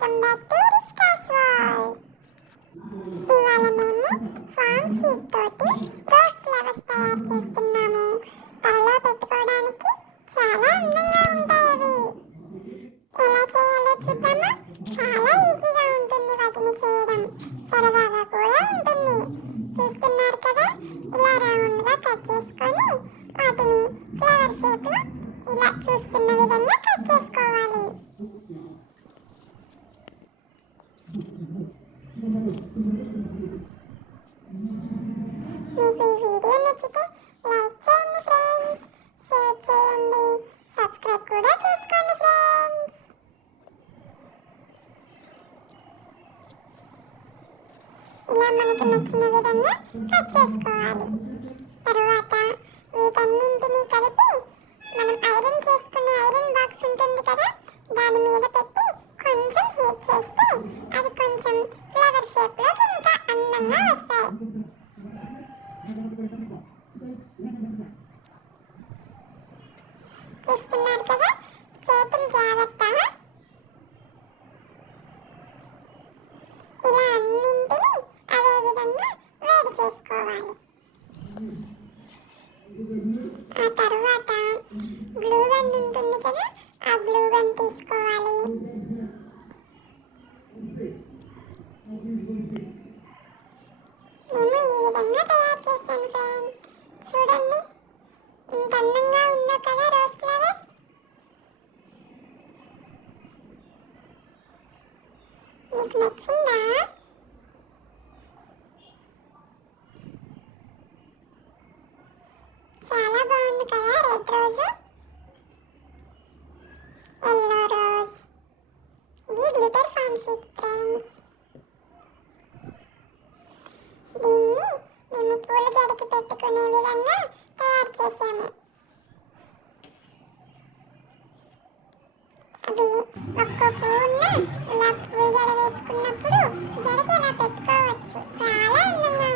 Welcome back to Rishka's world. ఇవాళ మేము foam sheet తోటి రోజ్ ఫ్లవర్స్ తయారు చేస్తున్నాము. తలలో పెట్టుకోవడానికి చాలా అందంగా ఉంటాయి అవి. ఎలా చేయాలో చూద్దామా? చాలా ఈజీగా ఉంటుంది వాటిని చేయడం, సరదాగా కూడా ఉంటుంది. చూస్తున్నారు కదా, ఇలా రౌండ్గా కట్ చేసుకొని వాటిని ఫ్లవర్ షేప్లో ఇలా చూస్తున్న విధంగా కట్ చేసుకోవాలి. మీకు ఈ వీడియో నచ్చితే లైక్ చేయండి ఫ్రెండ్స్, షేర్ చేయండి, సబ్స్క్రైబ్ కూడా చేసుకోండి ఫ్రెండ్స్. ఇలా మనకు నచ్చిన విధంగా కట్ చేసుకోవాలి. తరువాత వీటన్నింటినీ కలిపి మనం ఐరన్ చేసుకునే ఐరన్ బాక్స్ ఉంటుంది కదా, దాని మీద పెట్టి కొంచెం హీట్ చేస్తే అది కొంచెం ఫ్లవర్ షేప్లో ఇంకా అందంగా వస్తాయి. చూస్తున్నారు కదా, చేతులు జాగ్రత్త. ఇలా అన్నింటినీ అదే విధంగా వేడి చేసుకోవాలి. ఆ తర్వాత గ్లూ గన్ ఉంటుంది కదా, ఆ గ్లూ గన్ తీసుకోవాలి. మేము ఈ విధంగా తయారు చేస్తాను ఫ్రెండ్స్. చూడండి ఎంత అందంగా ఉందో కదా రోజ్ ఫ్లవర్. మీకు నచ్చిందా? చాలా బాగుంది కదా, రెడ్ రోజు, ఎల్లో రోజ్. ఇది గ్లిటర్ ఫామ్ షీట్ ఫ్రెండ్స్. దీన్ని మేము పూల జడకి పెట్టుకునే విధంగా తయారు చేసాము. అది ఒక్కో పువ్వున్న ఇలా పూల జడ వేసుకున్నప్పుడు జడకి ఇలా పెట్టుకోవచ్చు. చాలా అందంగా